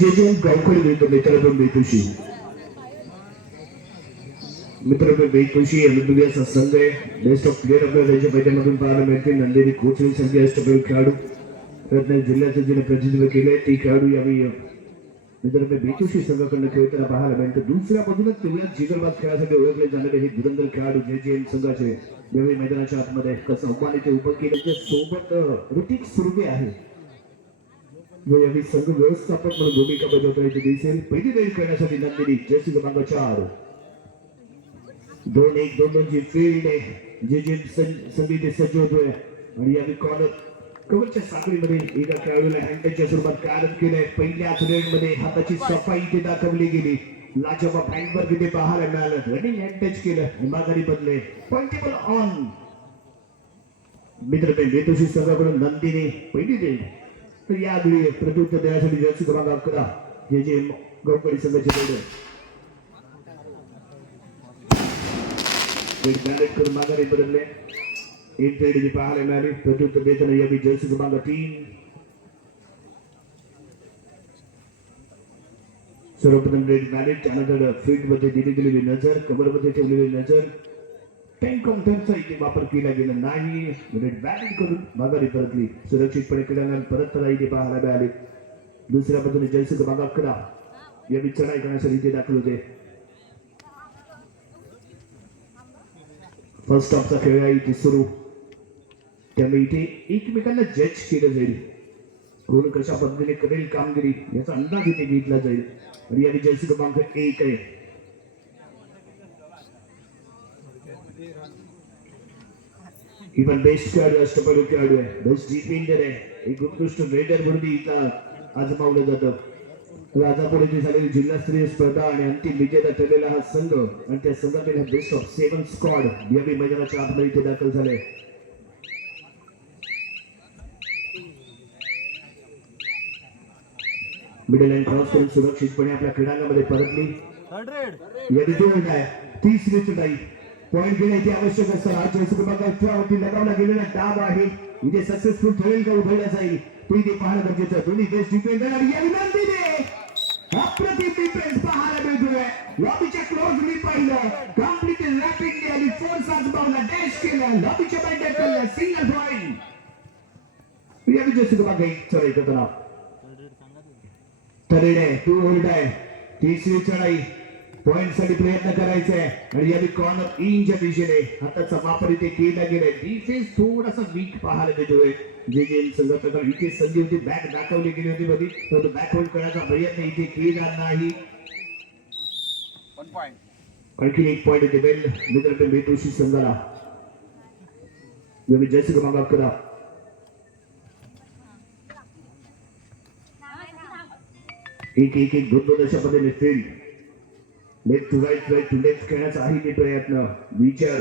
जे जे गावकरी मिळतो मित्रांनो बेतुशी मित्रांनो बेतुशी एमबीबी असा संघ आहे. बेस्ट ऑफ प्लेअर आपल्याला त्यांच्या मैदानातून पाहायला मिळते नंदिनी कोचिंग संघ अष्टपैलू खेळाडू. रत्नागिरी जिल्ह्याचं जिने प्रतिनिधित्व केले ती खेळाडू यावेळी मित्रांनो बेतुशी संघाकडनं खेळताना पाहायला मिळतं. दुसऱ्या बाजूला तेवढ्याच जिगरबाज खेळासाठी ओळखले जाणारे हे धुरंधर खेळाडू जे जे एम संघाचे यावेळी मैदानाच्या आतमध्ये कसं उपानीचे उपकेंद्राच्या सोबत ऋतिक सुर्वे आहे. यांनी संघ व्यवस्थापक म्हणून भूमिका बजावण्याची दिसेल. पहिली रेड करण्यासाठी नंदिनी जर्सी क्रमांक चार. दोन एक दोन दोन ची फील्ड आहे. जे जे संधी सज्ज होतोय आणि यावेळी कॉर्नर कवरच्या साखळीमध्ये एका खेळाडूला हँडच्या स्वरूपात कारण केलंय. पहिल्याच रेडमध्ये हाताची सफाई इथे दाखवली गेली. लाजवाब हँडवर तिथे पाहायला मिळालं. रनिंग हँड टच केलं माघारी बदले पॉइंटेबल ऑन मित्र बेतोशी संघाकडून नंदीने पहिली रेड तर या वेळी प्रत्युत्तर देण्यासाठी जर्सी क्रमांक अकरा जे जे गौकडी संघाचे रेड एक बॅलेट करून माघारी बदलले एक ट्रेड पाहायला मिळाली प्रत्युत्तर देताना यावी जर्सी क्रमांक तीन सर्वप्रथम रेड बॅलेट त्यानंतर फील्डमध्ये दिली गेलेली नजर कबरमध्ये ठेवलेली नजर पेन काउंटरचा इथे वापर केला गेला नाही म्हणजे बॅटिंग करून माघारी परतली सुरक्षितपणे केल्यानंतर परत त्याला इथे पाहायला मिळाले दुसऱ्या बाजूने जर्सी क्रमांक अकरा यावी चढाई करण्यासाठी इथे दाखल होते फर्स्ट ऑफचा खेळ आहे इथे सुरू त्यामुळे इथे एकमेकांना जज केलं जाईल कोण कशा पद्धतीने करेल कामगिरी याचा अंदाज इथे घेतला जाईल आणि या जर्सी क्रमांक एक आहे ही पण बेस्ट खेळाडू अष्टपैलू खेळाडू आहे बेस्ट डिफेंडर आहे एक उत्कृष्ट रेडर म्हणून इथं आजमावलं जातं राजापूर येथे झालेली जिल्हास्तरीय स्पर्धा आणि अंतिम विजेता ठरलेला हा संघ आणि त्या संघातील हा बेस्ट ऑफ सेव्हन स्क्वॉड यावेळी मैदानाच्या आतमध्ये इथे दाखल झाले मिडल लाईन क्रॉस करून सुरक्षितपणे आपल्या क्रीडांगणामध्ये परतली यादी दोन आहे तिसरी चढाई पॉइंट घेण्याची आवश्यक असतं राज्य क्रमांक अठरावरती लगावला गेलेला डाब आहे। इथे सक्सेसफुल ठरेल का उधळला जाईल तो इथे पाहणं गरजेचं आहे. दोन्ही बेस्ट डिफेंडर आणि या विनंतीने अप्रतिम डिफेन्स पाहायला मिळतोय लॉबीच्या क्लोज मी पाहिलं। कंप्लीट रॅपिडली आणि फोर्स आजमावला डॅश केला लॉबीच्या बँडेट केलं सिंगल पॉइंट या विजय क्रमांक एक चढाई करताना तरेड आहे टू होल्ड आहे तिसरी चढाई। पॉइंट साठी प्रयत्न करायचा आहे. आणि यावेळी कॉर्नर इनच्या दिशेने हाताचा वापर इथे केला गेलाय डिफेन्स थोडासा वीक पाहायला मिळतोय जे जे संघाचा इथे संधी होती बॅक दाखवली गेली होती मध्ये परंतु बॅक होल्ड करण्याचा प्रयत्न इथे केला नाही. आणखी एक पॉइंट इथे बेल मित्र बेतोशी संघाला जयश्री अकरा एक एक एक दोन दोन अशा पद्धतीने field left to right right to left खेळण्याचा आहे ते प्रयत्न विचार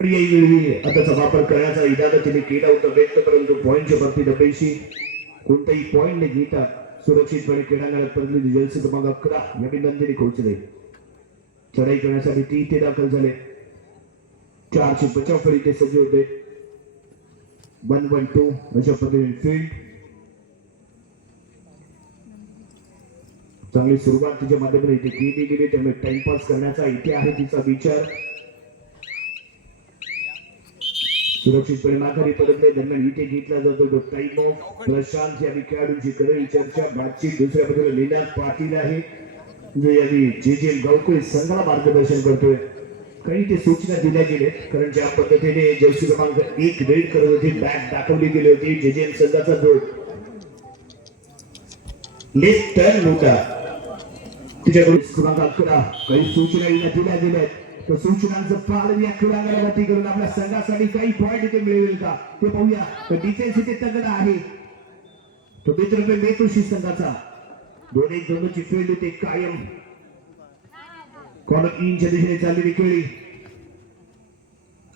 हाताचा वापर करण्याचा इरादा तिने केला होता व्यक्त परंतु पॉईंटच्या बाबतीत अपयशी कोणताही पॉईंट न घेता सुरक्षितपणे क्रीडांगणात परतली जलसी क्रमांक अकरा या नंदिनी खोचले चढाई करण्यासाठी ती इथे दाखल झाले. चारशे बचाव फळी ते सज्ज होते. वन वन टू अशा पद्धतीने फील्ड चांगली सुरुवात तिच्या माध्यमातून इथे केली गेली त्यामुळे टाइमपास करण्याचा इथे आहे तिचा विचार. सुरक्षितपणे माघारी परतले. दरम्यान इथे घेतला जातो तो टाइम ऑफ प्रशांत या खेळाडूंची करेल चर्चा बातचीत दुसऱ्या बाजूला लीला पाटील आहे. म्हणजे जो यावी जे जे गावकरी संघाला मार्गदर्शन करतोय. काही ते सूचना दिल्या गेल्या कारण ज्या पद्धतीने जर्सी क्रमांक एक रेड करत होती बॅट दाखवली गेली होती. जे जे संघाचा जो लेफ्ट टर्न होता तिच्याकडून क्रमांक अकरा काही सूचना यांना दिल्या गेल्या आहेत. तर सूचनांचं पालन या क्रीडांगणावरती करून आपल्या संघासाठी काही पॉईंट इथे मिळेल का ते पाहूया तर डिफेन्स इथे तगडा आहे तो मित्र मेतोशी संघाचा दोन एक दोनची फील्ड होते कायम कॉलर इनच्या दिशेने चाललेली खेळी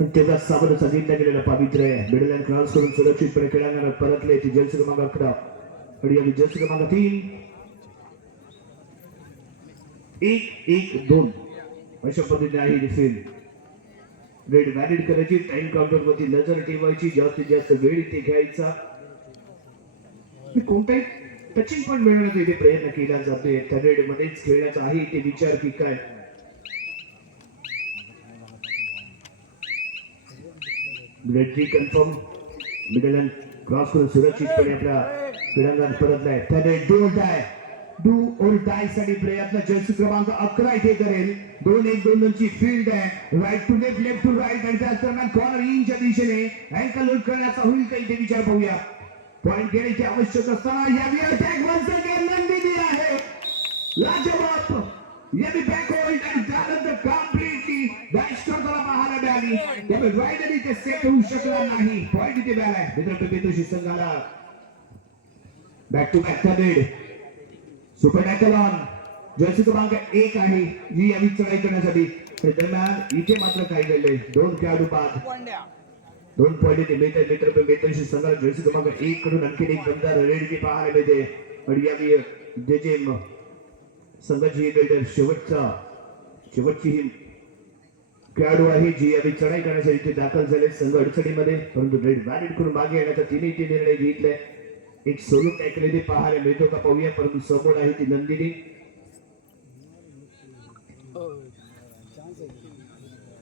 पण तेवढा साबद सांगितला गेलेला पावित्र्य आहे मिडल अँड क्रॉस करून सुरक्षितपणे खेळांगणात परतले ती जलसी क्रमांक अकरा आणि या जलसी क्रमांक तीन एक एक दोन. अशा पद्धतीने आहे दिसेल. वेळ मॅनेज करायची टाइम काउंटर वरती नजर ठेवायची जास्तीत जास्त वेळ इथे घ्यायचा. कोणताही टचिंग पॉईंट मिळवण्याचा इथे प्रयत्न केला जातोय. त्या रेड मध्येच खेळण्याचा आहे इथे विचार की काय? रेड कन्फर्म मिडल क्रॉस करून सुरक्षितपणे आपल्या क्रीडांगण परतलाय. त्या रेड डोंट आहे डू और डायसाठी प्रयत्न जर्सी क्रमांक अकरा इथे करेल दोन एक दोन दोनची फील्ड आहे right to left left to right आणि त्याच दरम्यान कॉर्नर इनच्या दिशेने अँकल लोड करण्याचा होईल का इथे विचार पाहूया पॉईंट घेण्याची आवश्यक असताना यावी अटॅक वरचा अगेन दिली आहे लाजवाब यावी बॅक होल्ड आणि त्यानंतर कम्प्लिटली डॅश करताना पाहायला मिळाली त्यामुळे रायडर इथे सेट होऊ शकला नाही। पॉईंट इथे मिळालाय मित्र बेतोशी संघाला। Back to back third super tackle on jersey क्रमांक एक आहे जी यावी चढाई करण्यासाठी दरम्यान इथे मात्र काय घडले दोन खेळाडू बाद. दोन पॉईंट इथे मिळतात. मित्र बेतोशी संघाला जर्सी क्रमांक एक कडून आणखी एक दमदार रेड की पाहायला मिळते पण यावी जे जे संघाची ही शेवटचा शेवटची ही खेळाडू आहे जी यावी चढाई करण्यासाठी इथे दाखल झाले. संघ अडचणीमध्ये परंतु रेड व्हॅलिड करून मागे येण्याचा तिने ते निर्णय घेतलाय एक स्वरूप ऐकले ते पाहायला मिळतो का पाहूया परंतु समोर आहे ती नंदिनी.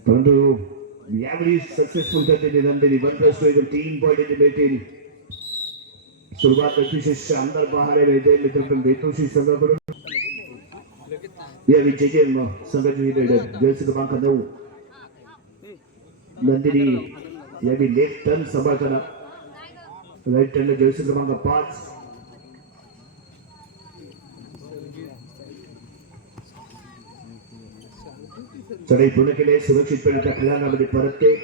परंतु यावेळी सक्सेसफुल करते ती नंदिनी वन प्लस टू तीन पॉईंट इथे मिळतील. सुरुवात अतिशय शानदार पाहायला मिळते. मित्र पण बेतोशी संघाकडून या विजयचे म- संघाचे रेडर जर्सी क्रमांक नऊ. नंदिनी यावेळी लेफ्ट टर्न सभा करा राईट टर्न जर्सी क्रमांक पाच चढाई पूर्ण केले सुरक्षितपणे त्या खेळांमध्ये परतते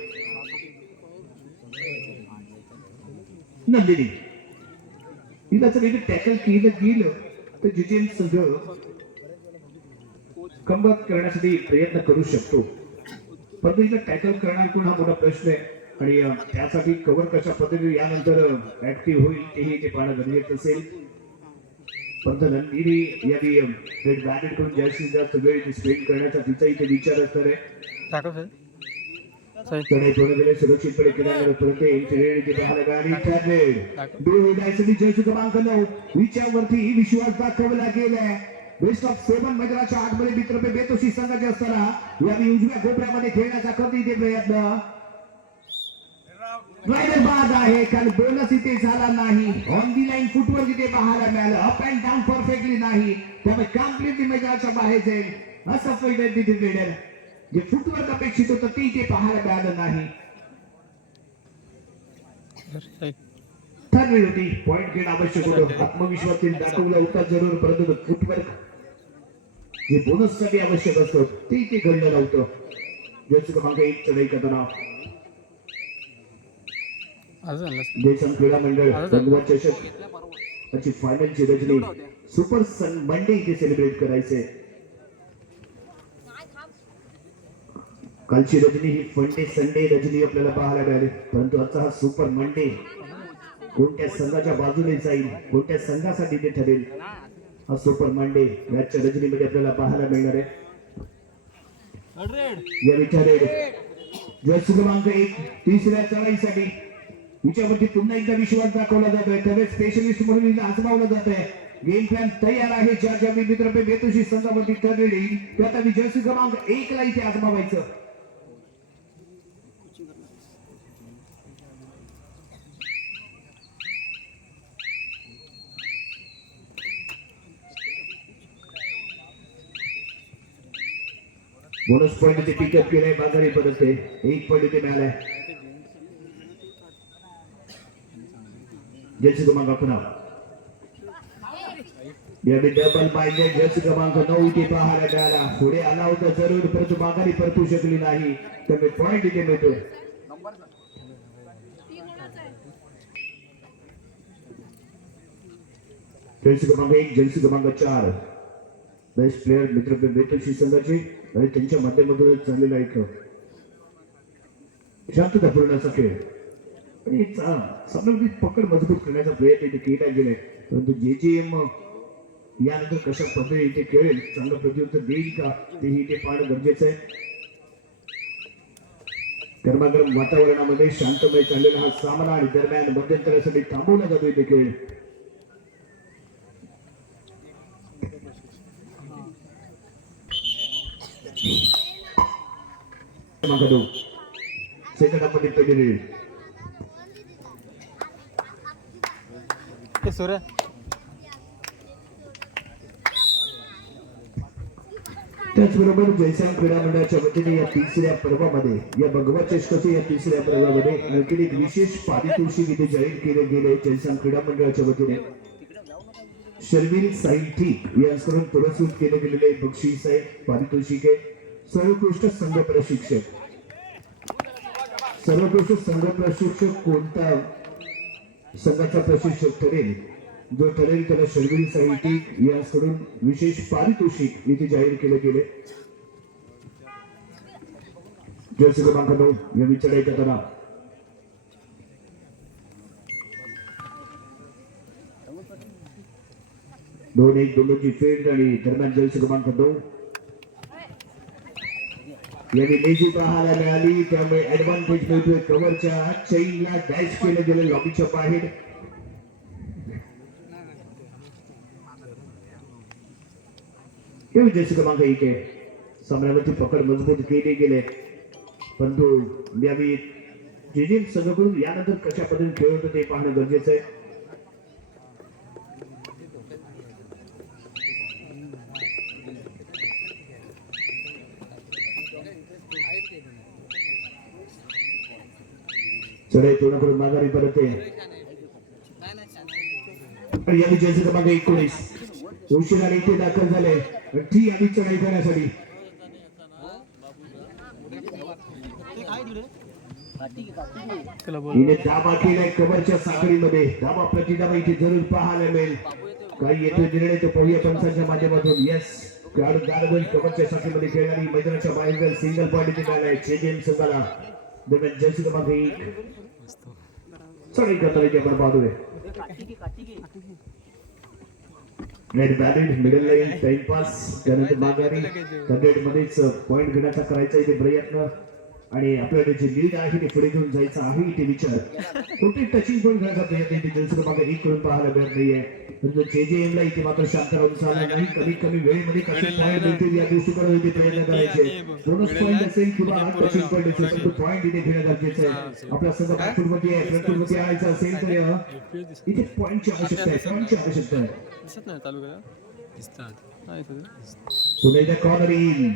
नंदिनी हिला जर इथे टॅकल केलं गेलं तर जितेन संघ कमबॅक करण्यासाठी प्रयत्न करू शकतो परंतु इथं टॅकल करणार कोण हा मोठा प्रश्न आहे आणि त्यासाठी कव्हर कशा पद्धतीने यानंतर ऍक्टिव्ह होईल तेही ते पाहणं गरजेचं असेल. परंतु नंदिनी यांनी रेड जास्तीत जास्त वेळ स्पेंड करण्याचा तिचा इथे विचार असणार आहे. चढाई पूर्ण सुरक्षितपणे परत इथे पाहायला जयसू क्रमांक नऊ विच्यावरती विश्वास दाखवला गेलाय. बेस्ट ऑफ सेवन मैदानाच्या आतमध्ये मित्र बेतोशी संघाचे असताना यावेळी उजव्या कोपऱ्यामध्ये खेळण्याचा करते इथे प्रयत्न? बाद आहे कारण बोनस इथे झाला नाही. ऑन दी लाईन फुटवर तिथे पाहायला मिळालं. अप अँड डाऊन परफेक्टली नाही. त्यामुळे कम्प्लिटली मैदानाच्या बाहेर जाईल. असं पहिलं तिथे रेडर जे फुटवर अपेक्षित होतं ते इथे पाहायला मिळालं नाही. साहेब ठरली होती. पॉइंट घेणं आवश्यक होतं. आत्मविश्वास दाखवला होता. जरूर परंतु फुटवर जे बोनससाठी आवश्यक असतं ते इथे घडलं नव्हतं. जयसू क्रमांक एक चढाई करताना. देशम क्रीडा मंडळ चषक त्याची फायनलची रजनी सुपर सन मंडे इथे सेलिब्रेट करायचे. कालची रजनी ही फंडे संडे रजनी आपल्याला पाहायला मिळाली. परंतु आजचा हा सुपर मंडे कोणत्या संघाच्या बाजूने जाईल कोणत्या संघासाठी ते ठरेल हा सुपर मंडे मॅचच्या रजनीमध्ये आपल्याला पाहायला मिळणार आहे. या विचारे जर्सी क्रमांक एक तिसऱ्या चढाईसाठी हिच्यावरती पुन्हा एकदा विश्वास दाखवला जात आहे त्यावेळेस स्पेशलिस्ट म्हणून हिला आजमावलं जात आहे गेम प्लॅन तयार आहे. ज्या ज्या मी मित्र बेतुशी संघावरती ठरलेली. ते आता मी जर्सी क्रमांक एक ला इथे आजमावायचं. बोनस पॉईंट इथे पिकअप केलाय. बाजारी परत एक पॉईंट इथे मिळालाय. जर्सी क्रमांक पुन्हा यावेळी डबल पाहिजे जर्सी क्रमांक नऊ इथे पाहायला मिळाला पुढे आला होता जरूर परंतु माघारी परतू शकली नाही त्यामुळे पॉईंट इथे मिळतो जर्सी क्रमांक एक जर्सी क्रमांक चार बेस्ट प्लेअर मित्र बेतोशी संघाचे आणि त्यांच्या माध्यमातूनच चाललेला एक शांततापूर्ण असा खेळ आणि सामन्यामध्ये पकड मजबूत करण्याचा प्रयत्न इथे केला गेलाय. परंतु जे जे एम यानंतर कशा पद्धतीने इथे खेळेल चांगलं प्रत्युत्तर देईल का तेही इथे पाहणं गरजेचं आहे. गरमागरम वातावरणामध्ये शांतमय चाललेला हा सामना आणि दरम्यान मध्यंतरासाठी थांबवला जातो इथे खेळ क्रमांक दोन. सेकंदामध्ये पहिली हे सूर्य त्याचबरोबर जयसाम क्रीडा मंडळाच्या वतीने या तिसऱ्या पर्वामध्ये या भगवत चषकाच्या या तिसऱ्या पर्वामध्ये आणखी एक विशेष पारितोषिक इथे जाहीर केले गेले जयसाम क्रीडा मंडळाच्या वतीने. शर्मिल साहित्यिक यांच्याकडून पुरस्कृत केले गेलेले बक्षीस आहे पारितोषिक आहे सर्वोत्कृष्ट संघ प्रशिक्षक सर्वोत्कृष्ट संघ प्रशिक्षक कोणता संघाचा प्रशिक्षक ठरेल. जो ठरेल त्याला शर्गिरी साहित्यिक याकडून विशेष पारितोषिक इथे जाहीर केले गेले. जर्सी क्रमांक नऊ या विचारायचा त्यांना दोन एक दोनची फेड आणि दरम्यान जर्सी क्रमांक नऊ याने मेजू पाहायला मिळाली. त्यामुळे ऍडव्हान्टेज मिळतोय कव्हरच्या चैनला डॅश केलं गेलं लॉबीच्या बाहेर. हे विजय क्रमांक एक आहे. सामन्यावरती पकड मजबूत केले गेले. परंतु यावेळी जे जे संघकडून यानंतर कशा पद्धतीने खेळत होते ते पाहणं गरजेचं आहे. चढाई पूर्ण माघारी परत आहे आणि क्रमांक एकोणीस. उशिराने इथे दाखल झाले. ठी आधी चढाई करण्यासाठी. हिने दाबा केलाय कबरच्या साखळीमध्ये दाबा प्रतिदाबा इथे जरूर पाहायला मिळेल. काही येतो निर्णय तो पाहूया पंचांच्या माध्यमातून. येस गाड गाडबन कबरच्या साखळीमध्ये खेळणारी मैदानाच्या बाहेर सिंगल पॉईंट इथे मिळालाय. संघाला. दरम्यान जर्सी क्रमांक एक चढाई करताना आपण हुए नेट बॅलेट मिडल लाईन टाइमपास त्यानंतर माघारी कॅडेट मध्येच पॉइंट घेण्याचा करायचा इथे प्रयत्न आणि आपल्याला जे लीड आहे ते पुढे घेऊन जायचं आहे इथे विचार. कोणते टचिंग पॉईंट घेण्याचा प्रयत्न इथे जलसर क्रमांक एक करून पाहायला मिळत नाहीये. परंतु जे जे एम ला इथे मात्र शांत राहून चालणार नाही. कमी कमी वेळेमध्ये कसे पॉईंट मिळतील या दृष्टीकडे इथे प्रयत्न करायचे बोनस पॉईंट असेल किंवा टचिंग पॉईंट असेल परंतु पॉईंट इथे घेणं गरजेचं आहे. आपला संघ बॅकफुटमध्ये आहे फ्रंटफुटमध्ये यायचं असेल तर इथे पॉईंटची आवश्यकता आहे पॉईंटची आवश्यकता आहे. दिसत नाही चालू करा दिसतात एकदा कॉर्नर येईल.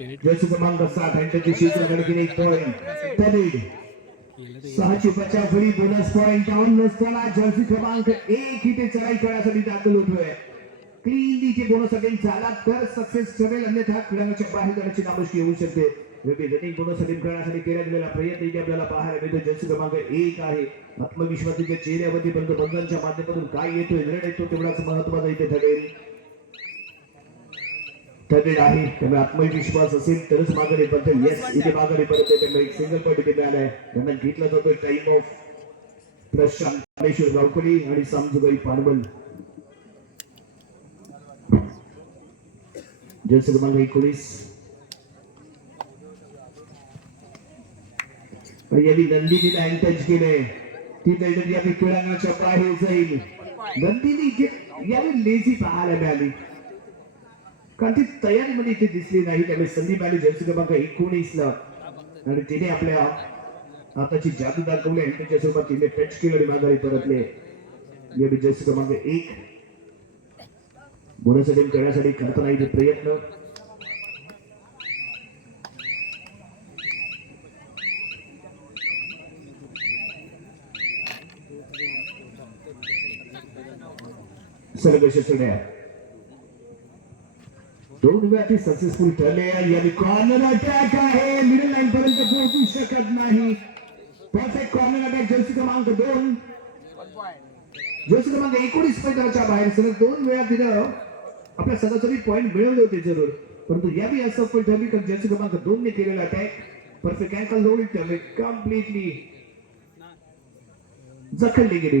क्रमांक सात एक पॉईंट तरीड बचाव फळी बोनस पॉईंट डाऊन नसताना जर्सी क्रमांक एक इथे चढाई करण्यासाठी दाखल होतोय क्लीन इथे बोनस अटेम्प्ट झाला तर सक्सेस ठरेल अन्यथा खेळाच्या बाहेर जाण्याची नामुष्की येऊ शकते. रनिंग बोनस अटेम्प्ट करण्यासाठी केला गेलेला प्रयत्न इथे आपल्याला पाहायला मिळतो. जर्सी क्रमांक एक आहे. आत्मविश्वासाच्या चेहऱ्यावरती पंतप्रधानांच्या माध्यमातून काय येतोय निर्णय तो तेवढाच महत्त्वाचा इथे ठरेल. ठरलेल आहे त्यामुळे आत्मविश्वास असेल तरच माघारी परत येस इथे माघारी आहे त्यामुळे एक सिंगल पॉईंट इथे मिळालाय. त्यांना घेतला जातोय टाइम ऑफ प्रशांत गावकरी आणि सामजुगाई पारबल जलसे क्रमांक एकोणीस. यांनी नंदिनीला टच केलंय. ती नंदिनी यावेळी क्रीडांगणाच्या बाहेर जाईल. नंदिनी यावेळी लेझी पाहायला मिळाली. कारण ती तयारीमध्ये इथे दिसली नाही. त्यामुळे संदीप आली जर्सी क्रमांक एकोणीस ला आणि तिने आपल्या आताची जादू दाखवली आणि त्याच्या स्वरूपात तिने टच केलं माघारी परतले. या जर्सी क्रमांक एक बोनस करण्यासाठी करताना इथे प्रयत्न. सर्व शस्त्रड्या दोन वेळा सक्सेसफुल ठरले आणि कॉर्नर अटॅक आहे. मिडल लाईन पर्यंत पोहोचू शकत नाही. परफेक्ट कॉर्नर अटॅक जर्सी क्रमांक दोन. जर्सी क्रमांक एकोणीस मैदानाच्या बाहेर सलग दोन वेळा तिनं आपल्या सरासरी पॉईंट मिळवले होते जरूर. परंतु यावेळी असफल ठरली कारण जर्सी क्रमांक दोन ने केलेला अटॅक परफेक्ट अँकल होईल त्यामुळे कम्प्लिटली जखलली गेली.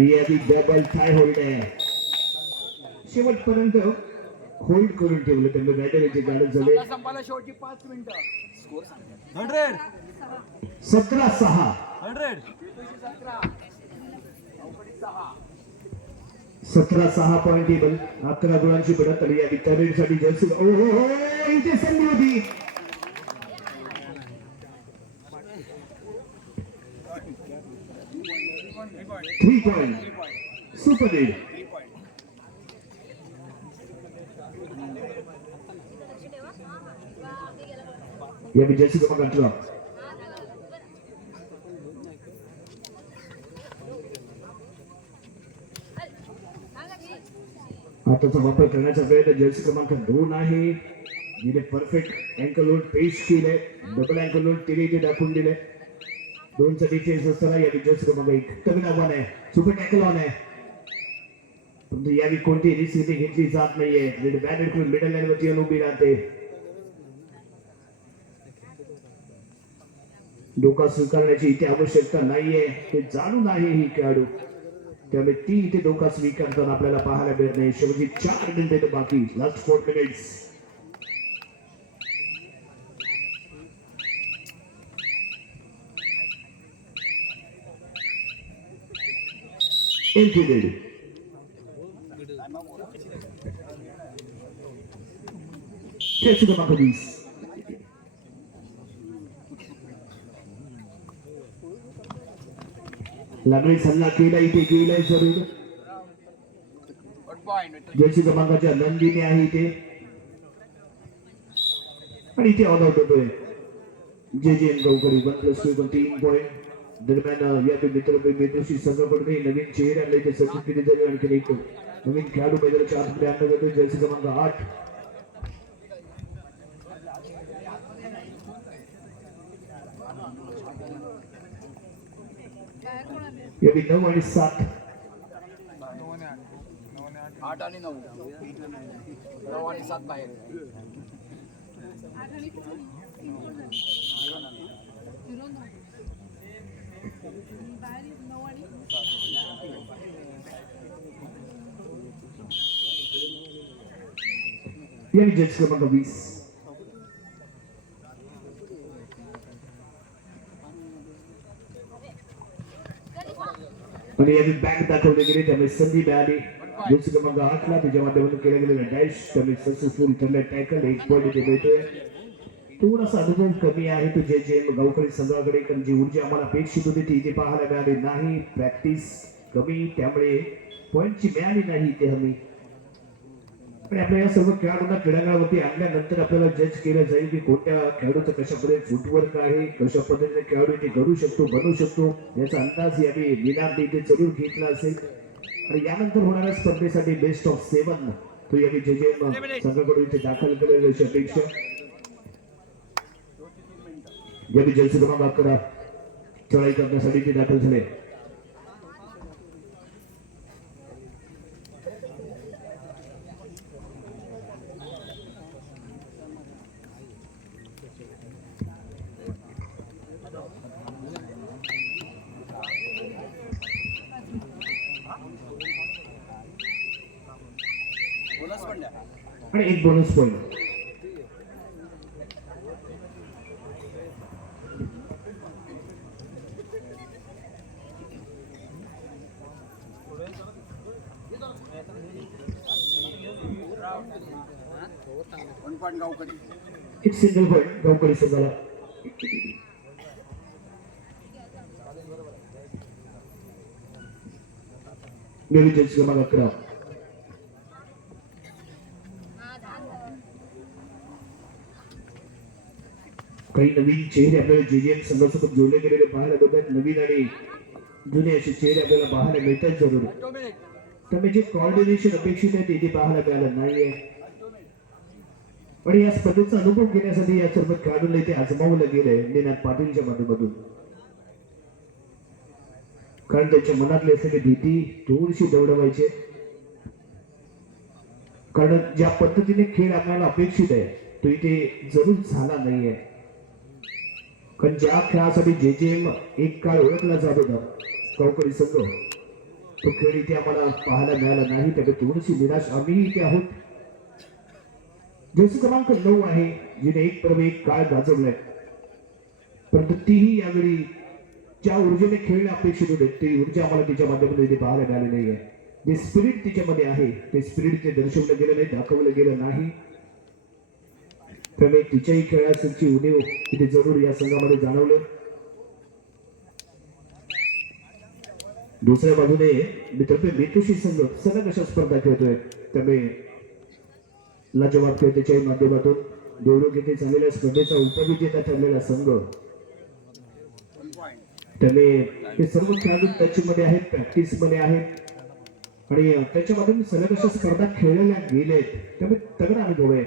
यावेळी डबल होल्ड आहे शेवटपर्यंत होल्ड करून ठेवलं त्यांना बॅटरीचे गाडत झाले संपाला शेवटची पाच मिनिटं. हंड्रेड. सतरा सहा. हंड्रेड. सतरा सहा पॉईंट टेबल अकरा गुणांची बढत आली. या तरुणीसाठी जर्सी ओ हो हो इथे संधी होती. थ्री पॉईंट सुपर लीड या जर्सी क्रमांक अठरा हाताचा वापर करण्याचा प्रयत्न जर्सी क्रमांक दोन आहे जिने परफेक्ट अँकल लोड पेश केले डबल अँकल लोड तिने इथे दाखवून दिले दोनचा डिफेन्स असताना या जर्सी क्रमांक एक कमी आव्हान आहे. सुपर टॅकल ऑन आहे. परंतु यावेळी कोणती रिस्क इथे घेतली जात नाहीये. रेड करून मिडल लाईन वरती येऊन उभी राहते. धोका स्वीकारण्याची इथे आवश्यकता नाहीये. ते जाणून आहे ही खेळाडू. त्यामुळे ती इथे धोका स्वीकारताना आपल्याला पाहायला मिळत नाही. शेवटी चार मिनिटे बाकी. Last four minutes Included. खेळची क्रमांक वीस लागली सल्ला केला इथे गेलाय जरूर जर्सी क्रमांकाच्या नंदीने आहे इथे आणि इथे ऑल आउट होतोय जे जे एन गावकरी वन प्लस टू तीन पॉईंट दरम्यान या मित्र मेंदूशी संघाकडून नवीन चेहरे आणले ते सचिन केले तरी आणखी एक नवीन खेळाडू मैदानाच्या आतमध्ये आणलं जातो. जर्सी क्रमांक आठ. यावेळी नऊ आणि सात. आठ आणि नऊ. नऊ आणि सात बाहेर. यावेळी जर्सी क्रमांक वीस आणि यावेळी बॅक दाखवले गेले त्यामुळे संधी मिळाली जर्सी क्रमांक आठला त्याच्या माध्यमातून केला गेलेला डॅश त्यामुळे सक्सेसफुल ठरलं टॅकल एक पॉईंट मिळतोय थोडासा अनुभव कमी आहे तो जे जे गावकरी संघाकडे कारण जी ऊर्जा आम्हाला अपेक्षित होती ती इथे पाहायला मिळाली नाही. प्रॅक्टिस कमी त्यामुळे पॉईंटची मिळाली नाही इथे हमी. आणि आपल्या या सर्व खेळाडूंना क्रीडांगणावरती आणल्यानंतर आपल्याला जज केलं जाईल की कोणत्या खेळाडूचं कशा पद्धतीने फुटवर्क आहे कशा पद्धतीने खेळाडू ते घडू शकतो बनवू शकतो याचा अंदाज यावेळी विनार इथे जरूर घेतला असेल. आणि यानंतर होणाऱ्या स्पर्धेसाठी बेस्ट ऑफ सेवन तो या जे जे संघाकडून इथे दाखल करेल अशी अपेक्षा. यावेळी जलसी क्रमांक करा चढाई करण्यासाठी ते दाखल झाले. आणि एक बोनस पॉईंट सिंगल पॉईंट गावकरी संघाला क्रमांक अकरा. काही नवीन चेहरे आपल्याला जे जे संघासोबत जोडले गेलेले पाहायला मिळतात. नवीन आणि जुने असे चेहरे आपल्याला पाहायला मिळतात जरूर त्यामुळे जे कॉर्डिनेशन अपेक्षित आहे ते पाहायला मिळालं नाहीये. आणि या स्पर्धेचा अनुभव घेण्यासाठी या सर्व खेळाडूंना इथे आजमावलं गेलंय निनाद पाटीलच्या माध्यमातून. कारण त्यांच्या मनातली असलेली भीती थोडीशी दौडवायची कारण ज्या पद्धतीने खेळ आपल्याला अपेक्षित आहे तो इथे जरूर झाला नाहीये. कारण ज्या खेळासाठी जे जे एक काळ ओळखला जात होता कवकडी संघ तो खेळ इथे आम्हाला पाहायला मिळाला नाही त्यामुळे थोडीशी निराश आम्ही इथे आहोत. जैसे क्रमांक नऊ आहे. जिने एक परवे एक काळ गाजवलाय. परंतु तीही यावेळी ज्या ऊर्जेने खेळणे अपेक्षित होते ती ऊर्जा आम्हाला तिच्या माध्यमातून इथे पाहायला मिळाली नाहीये. जे स्पिरिट तिच्यामध्ये आहे ते स्पिरिट ते दर्शवलं गेलं नाही दाखवलं गेलं नाही. त्यामुळे तिच्याही खेळाची उणीव तिथे जरूर या संघामध्ये जाणवलं. दुसऱ्या बाजूने मित्र मेतुशी संघ सलग अशा स्पर्धा खेळतोय. त्यामुळे लाजवाब खेळ त्याच्याही माध्यमातून देवरुख येथे झालेल्या स्पर्धेचा उपविजेता ठरलेला संघ. त्याने हे सर्व खेळाडू टच आहेत प्रॅक्टिसमध्ये आहेत. आणि त्याच्यामधून सलग अशा स्पर्धा खेळलेल्या गेलेत. त्यामुळे तगडा अनुभव आहे.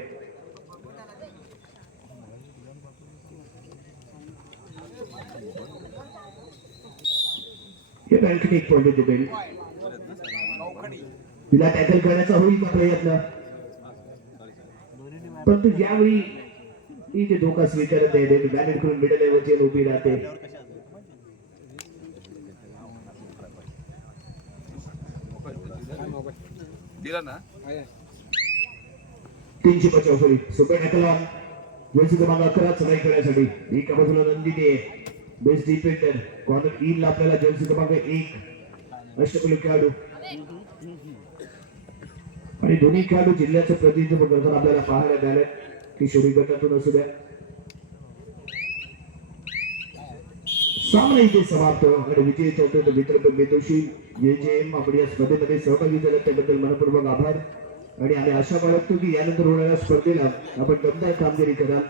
हे बँकेने एक पॉईंट देते. तिला टॅकल करण्याचा होईल का प्रयत्न? परंतु यावेळी इथे धोका स्वीकारत आहे बॅनेट करून मिडल ऐवजी उभी राहते. दिला ना? तीनशे फळी सुपर टॅकल ऑन जर्सी क्रमांक अकरा चढाई करण्यासाठी. एका बाजूला नंदिनी आहे. बेस्ट डिफेंडर कॉर्नर इन आपल्याला जर्सी क्रमांक एक. अष्टपैलू खेळाडू. आणि दोन्ही खेळाडू जिल्ह्याचं प्रतिनिधित्व करताना आपल्याला पाहायला की किशोरी गटातून असू द्या. सामना इथे समाप्त आणि विजय चौथे मित्र बेदोशी जे जे एम आपण या स्पर्धेमध्ये सहभागी झाले त्याबद्दल मनपूर्वक आभार. आणि आम्ही आशा बाळगतो की यानंतर होणाऱ्या स्पर्धेला आपण दमदार कामगिरी कराल.